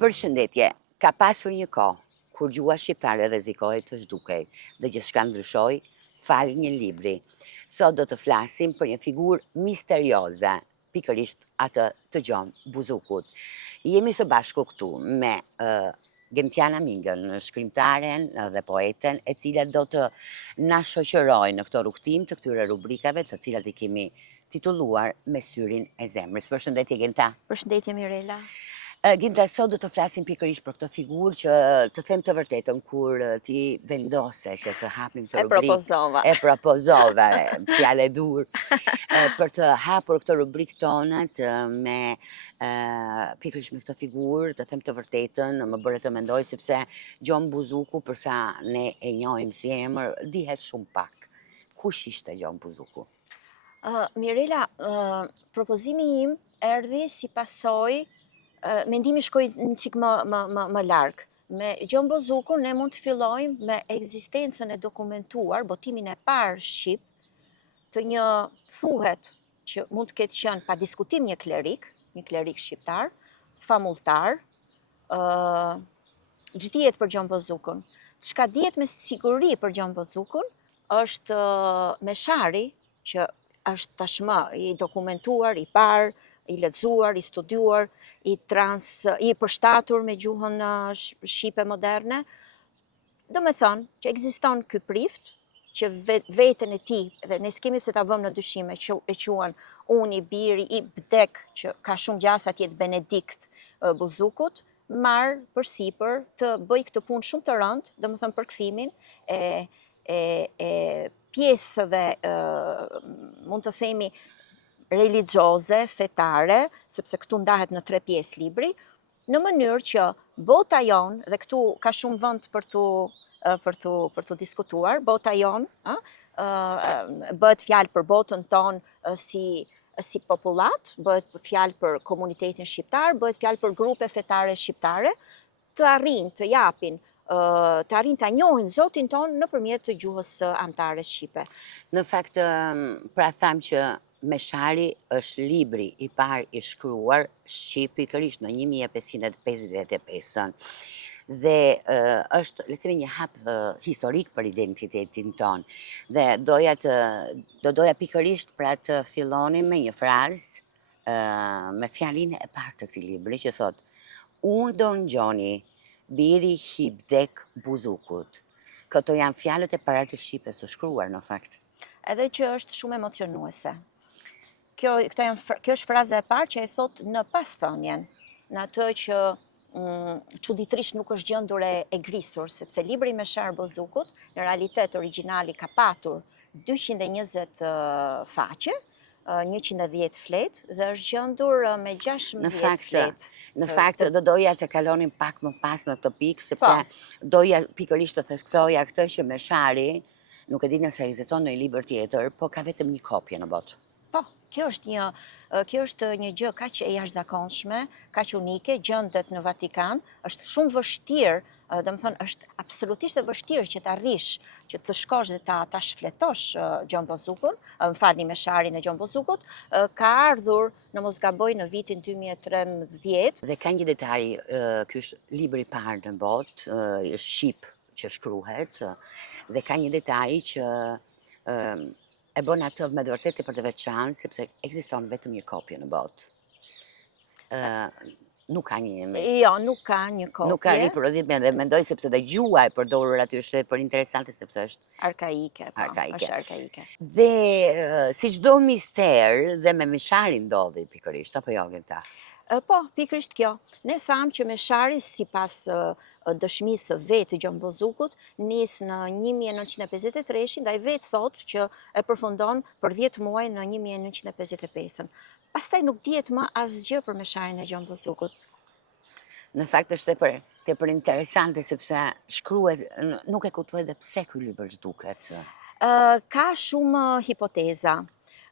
Përshëndetje, ka pasur një kohë kur gjua shqiptare rrezikoi të zhdukej dhe gjithçka ndryshoi fal një libri. Sot do të flasim për një figurë misterioze, pikërisht atë të Gjon Buzukut. Jemi së bashku këtu me Gentiana Mingën, shkrimtaren dhe poeten, e cila do të na shoqërojë në këto rrugtim të këtyre rubrikave, të cilat i kemi titulluar Me syrin e zemrës. Përshëndetje Genta. Përshëndetje Mirela. Ginta, sot do të flasim pikërisht për këtë figurë që të them të vërtetën, kur ti vendose që të hapim këtë rubrikë. E propozova, fjalë e dur, për të hapur këtë rubrikë tonet me pikërisht me këtë figurë, të them të vërtetën, më bëre të mendoj sepse Gjon Buzuku, përsa ne e njohim si emër, dihet shumë pak. Kush ishte Gjon Buzuku? Mirela, propozimi im erdhi si pasojë mendimi shkoi një çik më larg. Me Gjon Buzukun ne mund të fillojmë me ekzistencën e dokumentuar, botimin e parë shqip, të një thuhet që mund të ketë qenë pa diskutim një klerik shqiptar, famulltar, ç'dihet për Gjon Buzukun. Çka dihet me siguri për Gjon Buzukun është meshari që është tashmë i dokumentuar, i parë, i lexuar, i studiuar, i përshtatur me gjuhën shqipe moderne. Do me thënë që ekziston ky prift që veten e tij, dhe ne s'kemi pse ta vëmë në dyshim, e quhen unë i biri i Bdek, që ka shumë gjasa të jetë Benedikt Buzukut, marr përsipër të bëj këtë punë shumë të rëndë, do me thënë përkthimin e pjesëve, mund të themi, religjioze, fetare, sepse këtu ndahet në 3 pjesë libri, në mënyrë që bota jon, dhe këtu ka shumë vend për të diskutuar, bota jon, bëhet fjalë për botën tonë si popullat, bëhet fjalë për komunitetin shqiptar, bëhet fjalë për grupe fetare shqiptare, të arrin të japin, të arrin të njohin Zotin tonë nëpërmjet të gjuhës anëtare shqipe. Në fakt, pra tham që Meshari është libri i parë i shkruar shqip pikërisht në 1555-ën. Dhe është, le të themi, një hap historik për identitetin tonë. Dhe doja pikërisht pra të fillonim me një frazë, me fjalin e parë të këtij libri që thot: Unë Don Gjoni, biri i Bdek Buzukut. Këto janë fjalët e para të shqipes së shkruar në fakt. Edhe që është shumë emocionuese. Kjo është fraza e parë që e thot në pasthënien, në atë që çuditërisht nuk është gjendur e grisur, sepse libri Meshar Buzukut, në realitet origjinali ka patur 220 faqe, 110 fletë, dhe është gjendur me 16 fletë. Në fakt, do doja të kalonim pak më pas në këtë pikë, sepse doja pikërisht të theksoja këtë që Meshari, nuk e di nëse ekziston në një libër tjetër, po ka vetëm një kopje në botë. Po, kjo është një gjë kaq e jashtëzakonshme, kaq unike, gjendet në Vatikan, është shumë vështirë, do më thënë, është absolutisht e vështirë që të arrish, që të shkosh dhe ta shfletosh Gjon Buzukun, më falni, Mesharin e Gjon Buzukut, ka ardhur, në mos gaboj, në vitin 2013. Dhe ka një detaj, ky është libri i parë në botë, shqip që shkruhet, dhe ka një detaj që e bën atë me vërtetë për të veçantë, sepse ekziston vetëm një kopje në botë. Nuk ka një... Jo, nuk ka një kopje. Nuk ka riprodhim, dhe mendoj sepse dhe gjua e përdorur aty është për interesante, sepse është... Arkaike, po, është arkaike. Dhe si çdo mister, dhe me Mesharin ndodhi pikërisht, apo jo Genta? Po, pikërisht kjo. Ne thamë që Meshari, sipas dëshmisë së vetë Gjon Buzukut, nis në 1953, dhe ai vetë thotë që e përfundon për 10 muaj në 1955. Pastaj nuk dihet më asgjë për Mesharin e Gjon Buzukut. Në fakt është tepër interesante, sepse shkruhet, nuk e kuptoj edhe pse ky libër zhduket. Ka shumë hipoteza.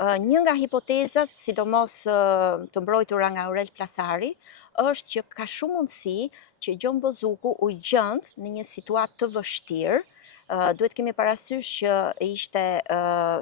Një nga hipotezat, sidomos të mbrojtura nga Aurel Plasari, është që ka shumë mundësi që Gjon Buzuku u gjend në një situatë të vështirë. Duhet kemi parasysh që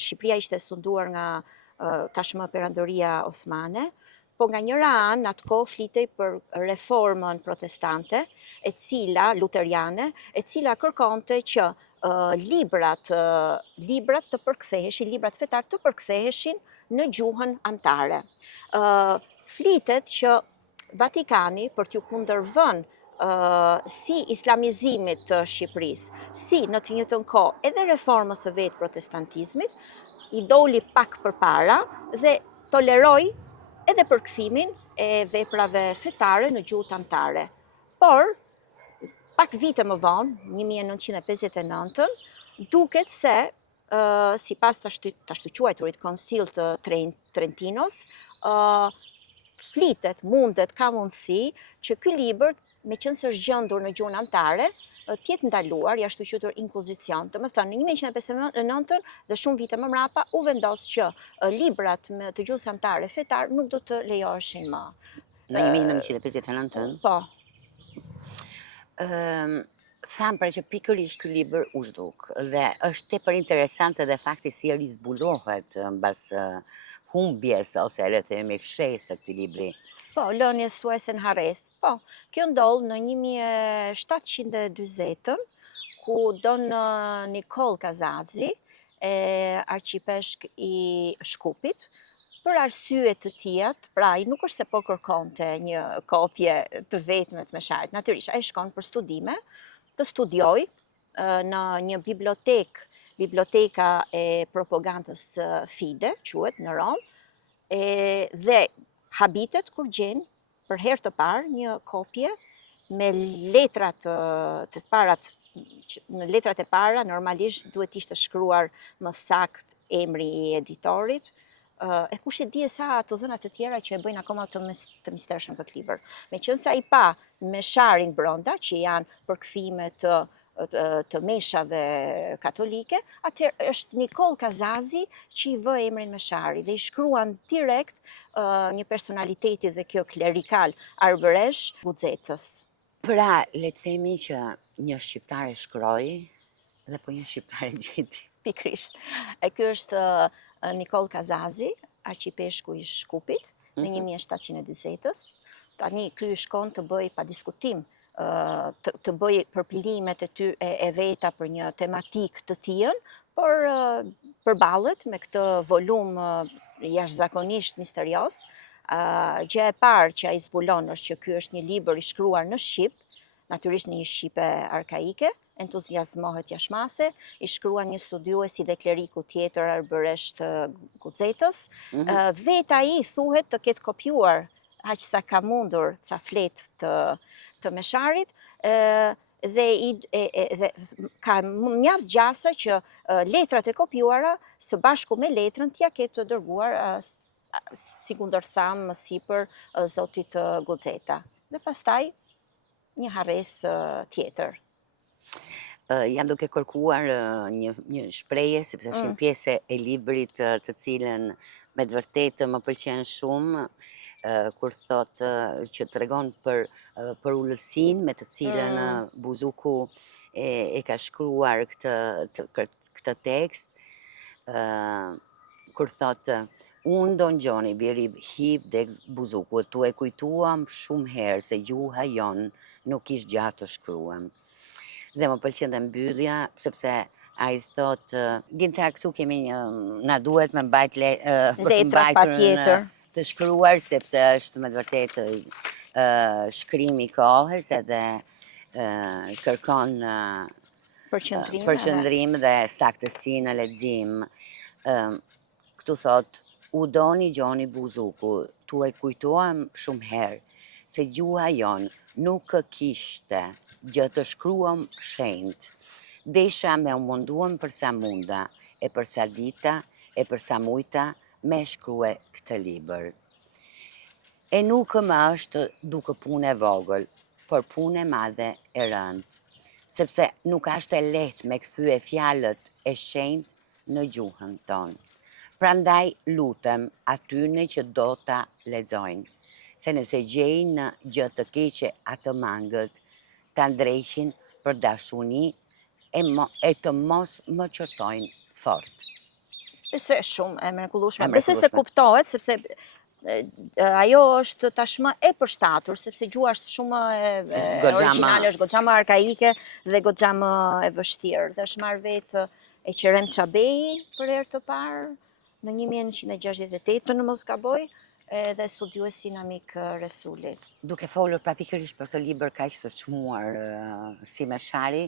Shqipëria ishte sunduar nga tashmë Perandoria Osmane, Po nga njëra anë, në atë kohë flitej për reformën protestante, e cila, luteriane, e cila kërkonte që librat të përktheheshin, librat fetar të përktheheshin në gjuhën anëtare. Flitet që Vatikani, për t'ju kundërvënë si islamizimit të Shqipërisë, si në të njëjtën kohë edhe reformës së vetë protestantizmit, i doli pak përpara dhe toleroi edhe përkthimin e veprave fetare në gjuhë anëtare. Por, pak vite më vonë, 1959, duket se, sipas të ashtu quajturit Konsill të Trentinos, flitet, ka mundësi që ky libër, meqense është gjendur në gjuhën anëtare, tjetë ndaluar, jashtu quajtur inkuzicion. Do të thënë, në 1959 dhe shumë vite më mrapa u vendos që librat me të gjuhës anëtare fetar nuk do të lejoheshin më. Në 1959? Po. Tham pra që pikërisht ky libër u zhduk dhe është tepër interesante dhe fakti si rizbulohet mbas humbjes ose le të themi fshehjes së këtij libri. Po, lënies thuajse në harres. Po, kjo ndodh në 1740, ku Don Nikol Kazazi, arqipeshk i Shkupit, për arsye të tija, pra ai nuk është se po kërkonte një kopje të vetme të Mesharit, natyrisht ai shkon për studime, të studioj në një biblioteka e propagandës Fide, quhet në Rom, dhe habitet kur gjen për herë të parë një kopje me letrat të parat. Në letrat e para normalisht duhet ishte shkruar më sakt emri i editorit, e kush e di sa të dhëna të tjera që e bëjnë akoma të mistershëm këtë libër. Meqense ai pa Mesharin brenda, që janë përkthime të meshave katolike, atëherë është Nikol Kazazi që i vë emrin Meshari dhe i shkruan direkt një personaliteti dhe kjo klerikal arbëresh Guxetës. Pra, le të themi që një shqiptare shkroi dhe po një shqiptare gjeti. Pikrisht. E ky është Nikol Kazazi, arqipeshku i Shkupit, në 1740-s. Tani ky shkon të bëj pa diskutim, të bëj përpilimet e veta për një tematik të tillën, por përballet me këtë volum jashtëzakonisht misterios. Gjë e parë që ai zbulon është që ky është një libër i shkruar në shqip, natyrisht në një shqipe arkaike, entuziazmohet jashmase, i shkruan një studiuesi dhe kleriku tjetër arbëresh të Guxetës. Vetë ai thuhet të ketë kopjuar aq sa ka mundur ca flet të Mesharit, dhe ka mjaft gjasa që letrat e kopjuara së bashku me letrën t'ja ketë dërguar, si kundër tham më sipër, zotit Guxeta. Dhe pastaj një harres tjetër. Jam duke kërkuar një shprehje, sepse është një pjesë e librit të cilën me të vërtetë më pëlqen shumë, kur thot që tregon për ulësinë me të cilën Buzuku e ka shkruar këtë tekst, kur thot unë Don Gjoni, biri hip dhe Buzuku, tu e kujtuam shumë herë se gjuha jonë nuk ish gjatë të shkruam. Dhe më pëlqen dhe mbyllja, sepse a i thot, gjinte këtu kemi na duhet me mbajt për të mbajtur të shkruar, sepse është me të vërtetë shkrimi i kohës edhe kërkon përqendrim dhe saktësi në lexim. Këtu thot, u doni Gjoni Buzuku, tu e kujtuam shumë herë, se gjuha jonë nuk kishte gjë të shkruam shenjtë. Desha me u munduam përsa munda, e përsa dita, e përsa mujta, me shkrue këtë libër. E nuk më është duke punë e vogël, por punë e madhe e rëndë, sepse nuk është e lehtë me kthye fjalët e shenjtë në gjuhën tonë. Prandaj lutem atyne që do ta lexojnë, se nëse gjejnë gjë të keqe atë mangët, ta ndreqin për dashuni e të mos më qërtojnë fort. Besoj shumë e mrekullueshme. Besoj se kuptohet, sepse ajo është tashmë e përshtatur, sepse gjua është shumë origjinale, është goxha më arkaike dhe goxha më e vështirë. Dhe është marrë vetë e Qerem Çabeji për herë të parë në 1968 në mos gaboj, dhe studiuesi Namik Resuli. Duke folur pra pikërisht për këtë libër kaq të çmuar si Meshari,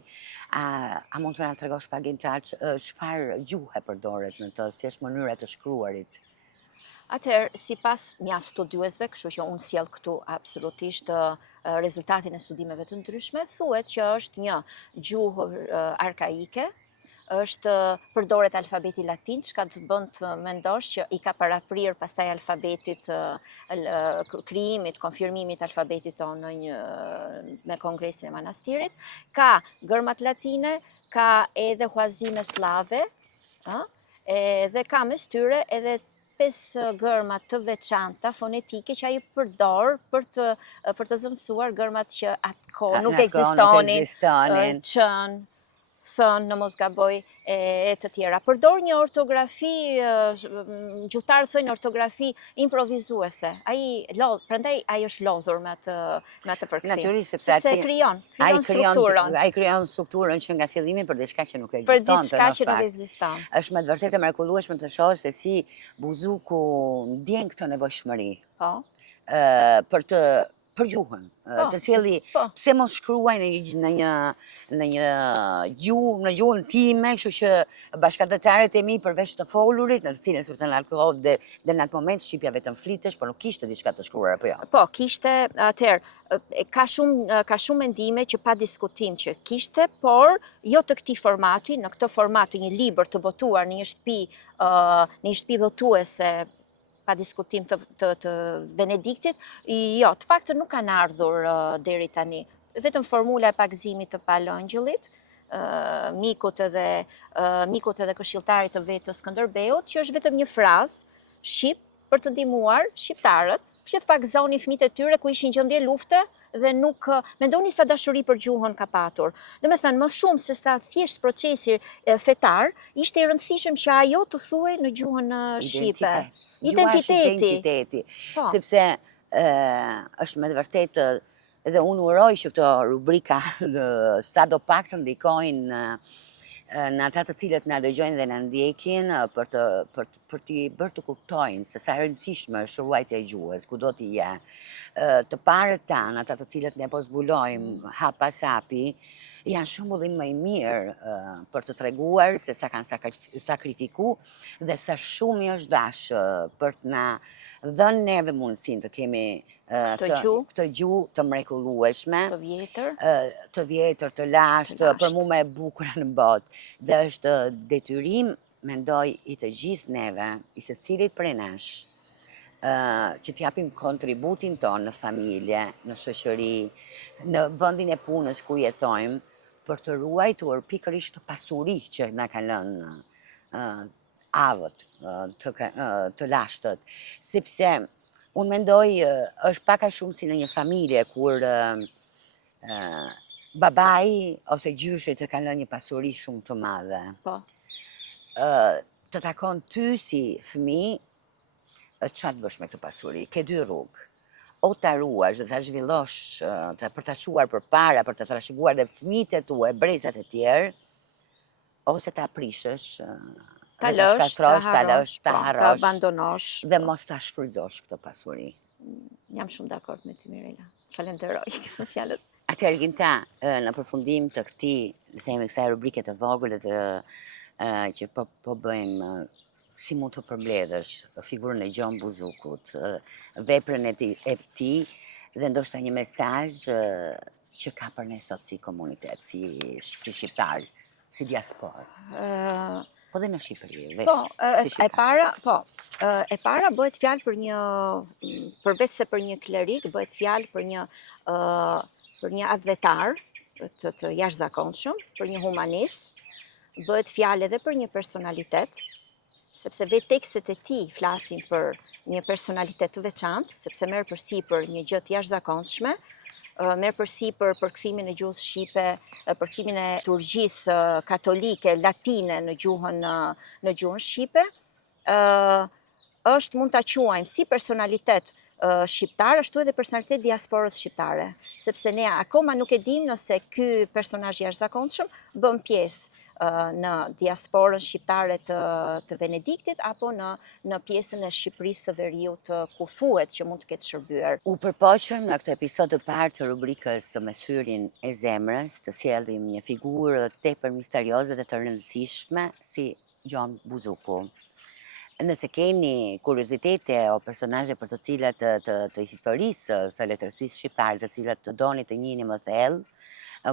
a mund të na tregosh pak çfarë gjuhe përdoret në të, si është mënyra të shkruarit? Atëherë, sipas mjaft studiuesve, kështu që unë sjell këtu absolutisht rezultatin e studimeve të ndryshme, thuhet që është një gjuhë arkaike, përdoret alfabeti latin, çka të bën të mendosh që i ka paraprirë pastaj alfabetit, krijimit, konfirmimit alfabetit tonë me Kongresin e Manastirit, ka gërmat latine, ka edhe huazime slave, dhe ka mes tyre edhe 5 gërma të veçanta fonetike që ai përdor për të zëvendësuar gërmat që atë kohë nuk ekzistonin, qën, thën, në mos gaboj, e të tjera. Përdor një ortografi, gjuhtarët thojnë ortografi improvizuese. Prandaj ai është lodhur me atë përkthim. Natyrisht, sepse krijon strukturën. Ai krijon strukturën që nga fillimi për diçka që nuk ekzistonte. Për diçka që nuk ekziston. Është me të vërtetë e mrekullueshme të shohësh se si Buzuku ndjen këtë nevojshmëri. Po. Për gjuhën, të sjellë pse mos shkruaj në një gjuhë, në gjuhën time, kështu që bashkëdhetarët e mi përveç të folurit, në të cilën sepse në alkohol dhe në atë moment shqipja vetëm flitesh, por nuk kishte diçka të shkruar apo jo. Po, kishte, atëherë, ka shumë mendime që pa diskutim që kishte, por jo të këtij formati, në këtë format të një libër të botuar në një shtëpi botuese pa diskutim të Venediktit, jo, të paktën nuk kanë ardhur deri tani. Vetëm formula e pagëzimit të Palëngjëllit, mikut edhe këshilltarit të vetës Skënderbeut, që është vetëm një frazë shqip për të ndihmuar shqiptarët që të pagëzonin fëmijët e tyre ku ishin gjendje lufte dhe nuk mendoni sa dashuri për gjuhën ka patur. Domethënë, më shumë se sa thjesht procesi fetar, ishte i rëndësishëm që ajo të thuhej në gjuhën shqipe. Identiteti. Sepse është me të vërtetë edhe unë uroj që këto rubrika sa do pak të ndikojnë në ata të cilët na dëgjojnë dhe na ndjekin për t'i bërë të kuptojnë se sa e rëndësishme është ruajtja e gjuhës, kudo t'i je. Të parët tanë, ata të cilët ne po zbulojmë hap pas hapi, janë shembullim më i mirë për të treguar se sa kanë sakrifikuar dhe sa shumë i është dashur për të na dhënë neve mundësinë të kemi këtë gjuhë të mrekullueshme, të vjetër, të lashtë, për mua më e bukur në botë. Dhe është detyrim, mendoj, i të gjithë neve, i secilit prej nesh, që t'japim kontributin tonë në familje, në shoqëri, në vendin e punës ku jetojmë, për të ruajtur pikërisht të pasuri që na kanë lënë avët të lashtët, sepse unë mendoj është pak a shumë si në një familje kur babai ose gjyshit të kanë lënë një pasuri shumë të madhe. Po. Të takon ty si fëmijë, çfarë të bësh me këtë pasuri? Ke dy rrugë. O ta ruash dhe ta zhvillosh për ta çuar përpara, për ta trashëguar dhe fëmijët e tuaj, brezat e tjerë, ose ta prishësh, ta lësh, ta harrosh, ta abandonosh dhe mos ta shfrytëzosh këtë pasuri. Jam shumë dakord me ty, Mirela. Falenderoj këto fjalët. Atëherë Ginta, në përfundim të kësaj rubrike të vogël që po bëjmë, si mund të përmbledhësh figurën e Gjon Buzukut, veprën e tij dhe ndoshta një mesazh që ka për ne sot si komunitet, si shqiptar, si diasporë. Po dhe në Shqipëri, e para bëhet fjalë për përveç se për një klerik, bëhet fjalë për një advetar të jashtëzakonshëm, për një humanist, bëhet fjalë edhe për një personalitet, sepse vetë tekstet e tij flasin për një personalitet të veçantë, sepse merr përsipër një gjë të jashtëzakonshme, merr përsipër përkthimin e gjuhës shqipe, përkthimin e liturgjisë katolike latine në gjuhën shqipe. është mund ta quajmë si personalitet shqiptar, ashtu edhe personalitet diasporës shqiptare, sepse ne akoma nuk e dim nëse ky personazh i jashtëzakonshëm bën pjesë në diasporën shqiptare të Venediktit apo në pjesën e Shqipërisë së Veriut ku thuhet që mund të ketë shërbyer. U përpoqëm në këtë episod të parë të rubrikës Me syrin e zemrës të sjellim një figurë tepër misterioze dhe të rëndësishme si Gjon Buzuku. Nëse keni kuriozitete o personazhe për të cilat të historisë së letërsisë shqiptare, të cilat të doni të njihni më thellë,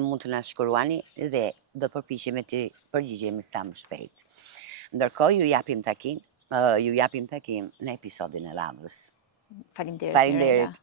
mund të na shkruani dhe do të përpiqemi të përgjigjemi sa më shpejt. Ndërkohë ju japim takim në episodin e radhës. Faleminderit. Faleminderit.